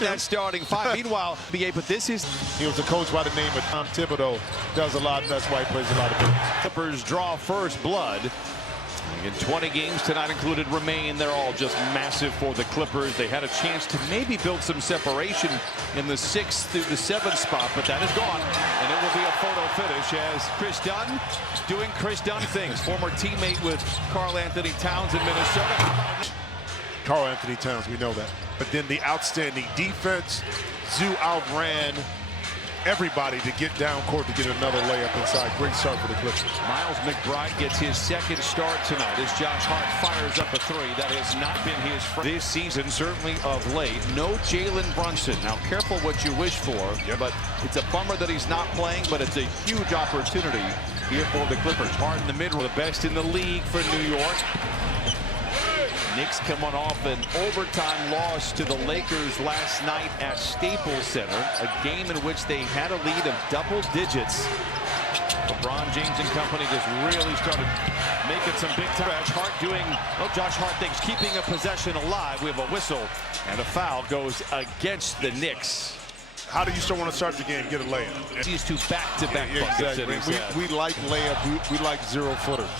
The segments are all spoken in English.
That starting five. Meanwhile, but this is... He was a coach by the name of Tom Thibodeau. Does a lot. That's why he plays a lot of games. Clippers draw first blood. In 20 games tonight included remain. They're all just massive for the Clippers. They had a chance to maybe build some separation in the 6th through the 7th spot, but that is gone. And it will be a photo finish as Chris Dunn doing Chris Dunn things. Former teammate with Karl Anthony Towns in Minnesota. Karl Anthony Towns, we know that. But then the outstanding defense. Zoo outran everybody to get down court to get another layup inside. Great start for the Clippers. Miles McBride gets his second start tonight as Josh Hart fires up a three. That has not been his this season, certainly of late. No Jalen Brunson. Now, careful what you wish for, but it's a bummer that he's not playing, but it's a huge opportunity here for the Clippers. Hart in the middle, the best in the league for New York. Knicks coming off an overtime loss to the Lakers last night at Staples Center, a game in which they had a lead of double digits. LeBron James and company just really started making some big time. Hart doing, Josh Hart thinks keeping a possession alive. We have a whistle and a foul goes against the Knicks. How do you still want to start the game? Get a layup. These two back-to-back buckets. Exactly. We like layup. We like zero-footers.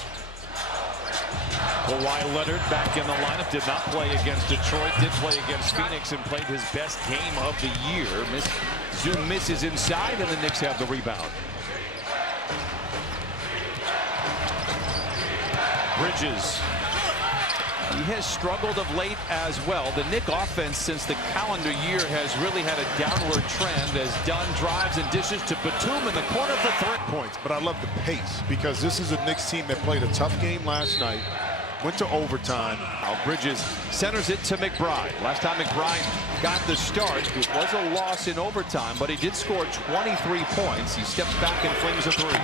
Kawhi Leonard back in the lineup. Did not play against Detroit. Did play against Phoenix and played his best game of the year. Zoom misses inside, and the Knicks have the rebound. Bridges. He has struggled of late as well. The Knick offense since the calendar year has really had a downward trend as Dunn drives and dishes to Batum in the corner for 3 points. But I love the pace because this is a Knicks team that played a tough game last night. Went to overtime. Now Bridges centers it to McBride. Last time McBride got the start, it was a loss in overtime, but he did score 23 points. He steps back and flings a three.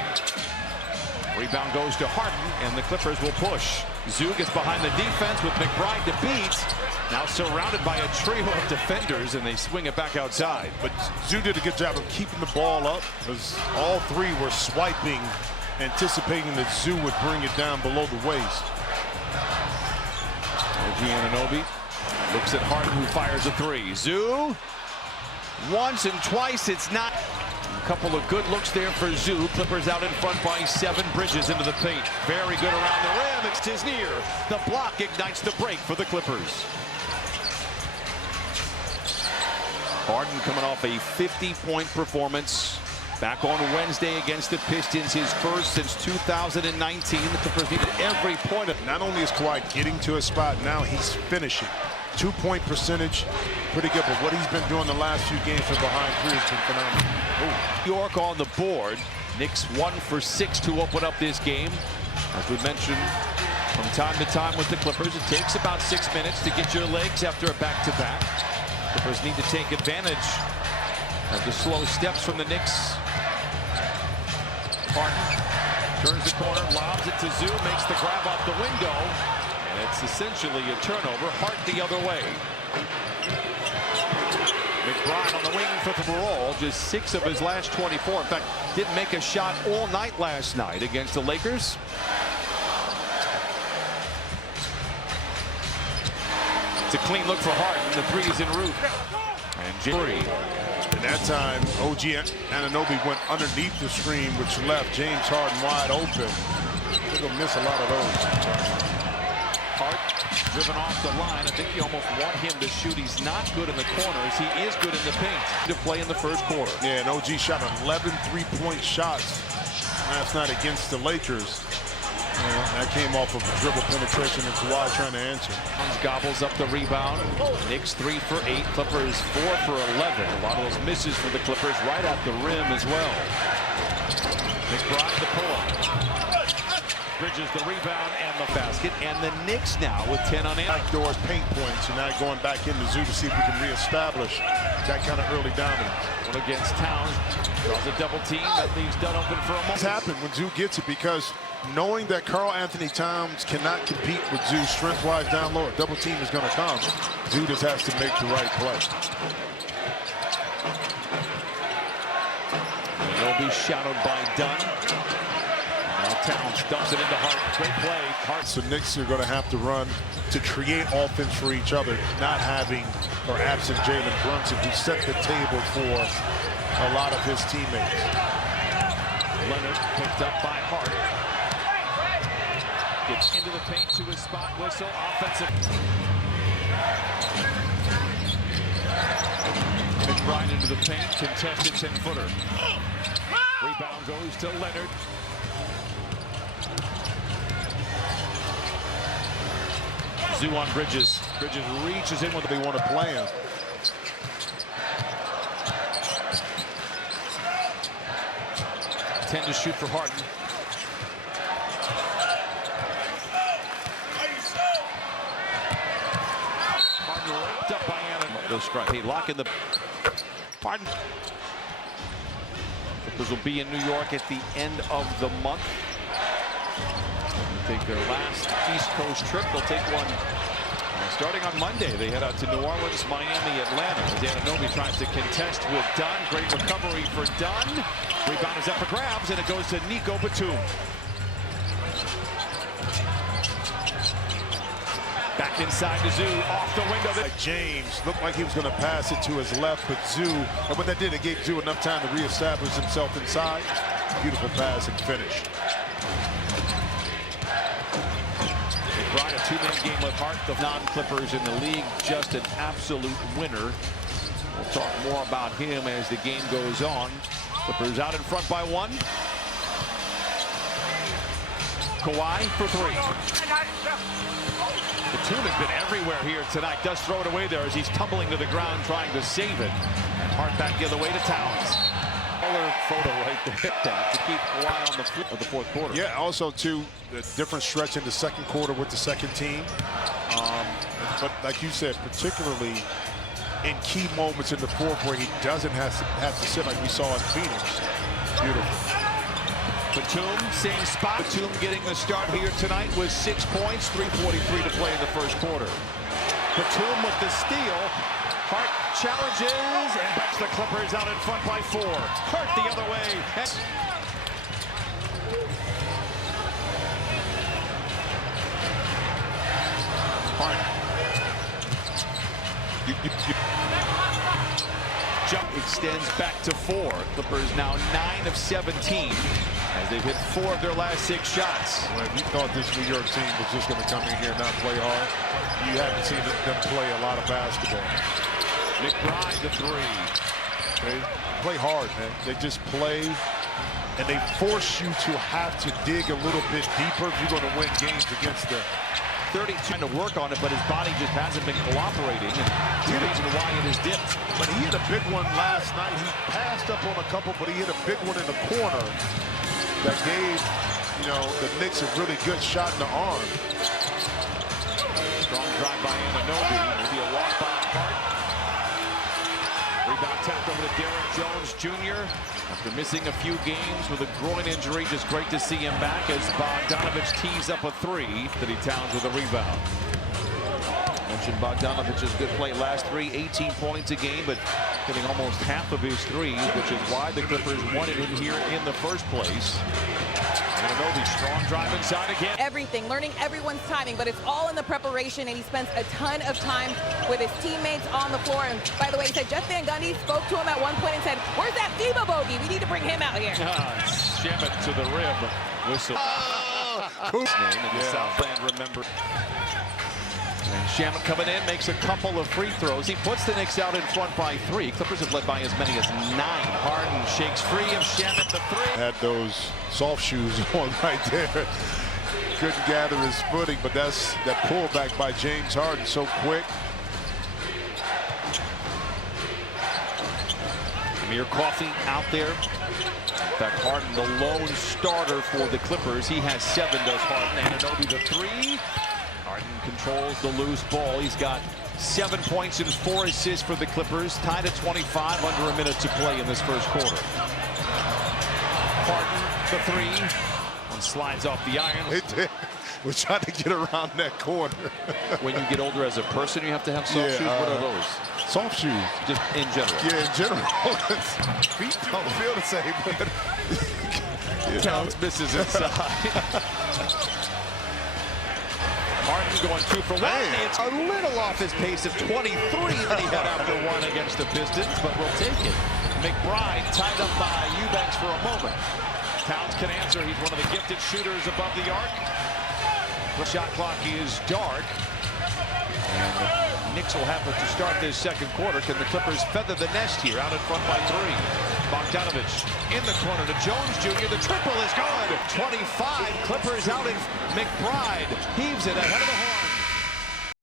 Rebound goes to Harden, and the Clippers will push. Zoo gets behind the defense with McBride to beat. Now surrounded by a trio of defenders, and they swing it back outside. But Zoo did a good job of keeping the ball up because all three were swiping, anticipating that Zoo would bring it down below the waist. OG Anunoby looks at Harden, who fires a three. Zoo, once and twice, it's not. A couple of good looks there for Zoo. Clippers out in front by 7. Bridges into the paint. Very good around the rim. It's his near. The block ignites the break for the Clippers. Harden coming off a 50-point performance back on Wednesday against the Pistons, his first since 2019. The Clippers needed every point. Not only is Kawhi getting to a spot, now he's finishing. 2-point percentage, pretty good, but what he's been doing the last few games from behind three has been phenomenal. New York on the board. Knicks 1 for 6 to open up this game. As we mentioned from time to time with the Clippers, it takes about 6 minutes to get your legs after a back-to-back. Clippers need to take advantage of the slow steps from the Knicks. Harden turns the corner, lobs it to Zoo, makes the grab off the window. And it's essentially a turnover. Hart the other way. McBride on the wing for the roll. Just 6 of his last 24. In fact, didn't make a shot all night last night against the Lakers. It's a clean look for Hart. The three is en route. And Jerry. And that time, OG Anunoby went underneath the screen, which left James Harden wide open. He's going to miss a lot of those. Hart driven off the line. I think you almost want him to shoot. He's not good in the corners. He is good in the paint to play in the first quarter. Yeah, and OG shot 11 three-point shots last night against the Lakers. That came off of a dribble penetration and Kawhi trying to answer. Gobbles up the rebound. Knicks 3 for 8. Clippers 4 for 11. A lot of those misses for the Clippers right at the rim as well. McBride the pull-up. Bridges the rebound and the basket, and the Knicks now with 10 on 8. Backdoors, paint points, and now going back into Zoo to see if we can reestablish that kind of early dominance. One against Towns, draws a double team, that leaves Dunn open for a moment. It's happened when Zoo gets it because knowing that Karl Anthony Towns cannot compete with Zoo strength-wise down low, a double team is going to come. Zoo just has to make the right play. They'll be shadowed by Dunn. Now Towns dumps it into Hart. Great play. Hart. So Knicks are going to have to run to create offense for each other, not having or absent Jalen Brunson, who set the table for a lot of his teammates. Leonard picked up by Hart. Gets into the paint to his spot whistle. Offensive. McBride into the paint. Contested 10-footer. Rebound goes to Leonard. Zoo on Bridges. Bridges reaches in when They want to play him. Tend to shoot for Harden. Harden ripped up by Allen. Those strike. Hey, lock in the. Harden. Clippers will be in New York at the end of the month. They'll take their last East Coast trip. They'll take one starting on Monday. They head out to New Orleans, Miami, Atlanta. Anunoby tries to contest with Dunn. Great recovery for Dunn. Rebound is up for grabs, and it goes to Nico Batum. Back inside to Zoo, off the window. James looked like he was going to pass it to his left, but Zoo, and what that did, it gave Zoo enough time to reestablish himself inside. Beautiful pass and finish. McBride, a two-man game with Hart, the non-Clippers in the league, just an absolute winner. We'll talk more about him as the game goes on. Clippers out in front by one. Kawhi for three. Batum has been everywhere here tonight. Does throw it away there as he's tumbling to the ground trying to save it. And Hart back the other way to Towns. Color photo right there to keep Kawhi on the floor of the fourth quarter. Yeah, also too, a different stretch in the second quarter with the second team. But like you said, particularly in key moments in the fourth where he doesn't have to sit like we saw in Phoenix. Beautiful. Batum, same spot. Batum getting the start here tonight with 6 points, 3:43 to play in the first quarter. Batum with the steal. Hart challenges and backs the Clippers out in front by 4. Hart the other way. Hart. Jump extends back to 4. Clippers now 9 of 17 as they've hit 4 of their last 6 shots. Well, if you thought this New York team was just going to come in here and not play hard, you haven't seen them play a lot of basketball. McBride the 3. They play hard, man. They just play, and they force you to have to dig a little bit deeper if you're going to win games against them. 30 trying to work on it, but his body just hasn't been cooperating. And the reason why it is dipped. But he hit a big one last night. He passed up on a couple, but he hit a big one in the corner that gave, the Knicks a really good shot in the arm. Strong drive by Anunoby. Maybe a walk by Hart. Rebound tapped over to Derrick Jones Jr. After missing a few games with a groin injury, just great to see him back as Bogdanovich tees up a 3. Towns with a rebound. Mentioned Bogdanovich's good play last 3, 18 points a game, but hitting almost half of his threes, which is why the Clippers wanted him here in the first place. Anunoby, strong drive inside again. Everything, learning everyone's timing, but it's all in the preparation, and he spends a ton of time with his teammates on the floor. And by the way, he said Jeff Van Gundy spoke to him at one point and said, "Where's that FIBA bogey? We need to bring him out here." Shamet to the rim. Whistle. Name and the South End remember. And Shamet coming in, makes a couple of free throws. He puts the Knicks out in front by 3. Clippers have led by as many as 9. Harden shakes free of Shamet, the 3. Had those soft shoes on right there. Couldn't gather his footing, but that's that pullback by James Harden so quick. Amir Coffey out there. In fact, Harden, the lone starter for the Clippers. He has 7, does Harden. Anunoby the 3. Harden controls the loose ball. He's got 7 points and 4 assists for the Clippers. Tied at 25, under a minute to play in this first quarter. Harden the 3. One slides off the iron. It did. We're trying to get around that corner. When you get older as a person, you have to have soft shoes. What are those? Soft shoes. Just in general. Yeah, in general. Feet don't feel the same, but Towns misses inside. Harden going 2 for 1. It's a little off his pace of 23 that he had after 1 against the Pistons, but we'll take it. McBride tied up by Eubanks for a moment. Towns can answer. He's one of the gifted shooters above the arc. The shot clock is dark. And the Knicks will have it to start this second quarter. Can the Clippers feather the nest here? Out in front by 3. Bogdanovich in the corner to Jones Jr. The triple is good. 25. Clippers out in McBride. Heaves it ahead of the horn.